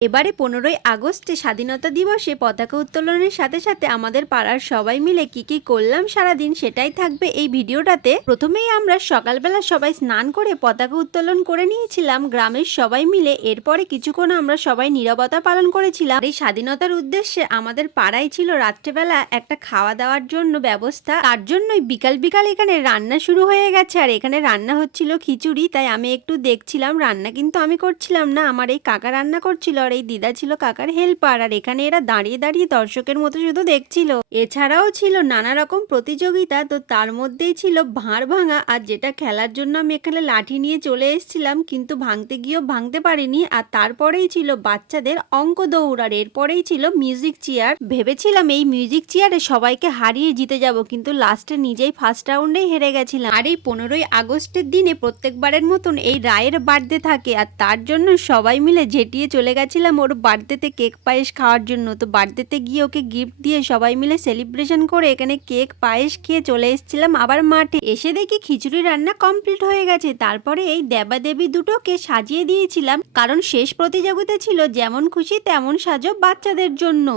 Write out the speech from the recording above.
এবারে 15ই আগস্টে স্বাধীনতা দিবসে পতাকা উত্তোলনের সাথে সাথে আমাদের পাড়ার সবাই মিলে কি কি করলাম সারাদিন সেটাই থাকবে এই ভিডিওটাতে। প্রথমেই আমরা সকালবেলা সবাই স্নান করে পতাকা উত্তোলন করে নিয়েছিলাম গ্রামের সবাই মিলে। এরপরে কিছুক্ষণ আমরা সবাই নীরবতা পালন করেছিলাম। এই স্বাধীনতার উদ্দেশ্যে আমাদের পাড়ায় ছিল রাত্রেবেলা একটা খাওয়া দাওয়ার জন্য ব্যবস্থা, তার জন্যই বিকাল বিকাল এখানে রান্না শুরু হয়ে গেছে। আর এখানে রান্না হচ্ছিল খিচুড়ি, তাই আমি একটু দেখছিলাম। রান্না কিন্তু আমি করছিলাম না, আমার এই কাকা রান্না করছিল আর এই দিদা ছিল কাকার হেল্পার। আর এখানে এরা দাঁড়িয়ে দাঁড়িয়ে দর্শকের মতো শুধু দেখছিল। এছাড়াও ছিল নানা রকম প্রতিযোগিতা, তো তার মধ্যেই ছিল ভাঁড় ভাঙা, আর যেটা খেলার জন্য আমি এখানে লাঠি নিয়ে চলে এসেছিলাম, কিন্তু ভাঙতে গিয়েও ভাঙতে পারিনি। আর তারপরেই ছিল বাচ্চাদের অঙ্ক দৌড়, আর এরপরেই ছিল মিউজিক চেয়ার। ভেবেছিলাম এই মিউজিক চেয়ারে সবাইকে হারিয়ে জিতে যাব, কিন্তু লাস্টে নিজেই ফার্স্ট রাউন্ডেই হেরে গেছিলাম। আর এই 15ই আগস্টের দিনে প্রত্যেকবারের মতন এই রায়ের বার্থডে থাকে, আর তার জন্য সবাই মিলে ঝেঁটিয়ে চলে গেছিলাম ওর বার্থডেতে কেক পায়েস খাওয়ার জন্য। তো বার্থডেতে গিয়ে ওকে গিফট দিয়ে সবাই মিলে সেলিব্রেশন করে এখানে কেক পায়েস খেয়ে চলে এসেছিলাম আবার মাঠে। এসে দেখি খিচুড়ি রান্না কমপ্লিট হয়ে গেছে। তারপরে এই দেবাদেবী দুটোকে সাজিয়ে দিয়েছিলাম, কারণ শেষ প্রতিযোগিতা ছিল যেমন খুশি তেমন সাজো বাচ্চাদের জন্য।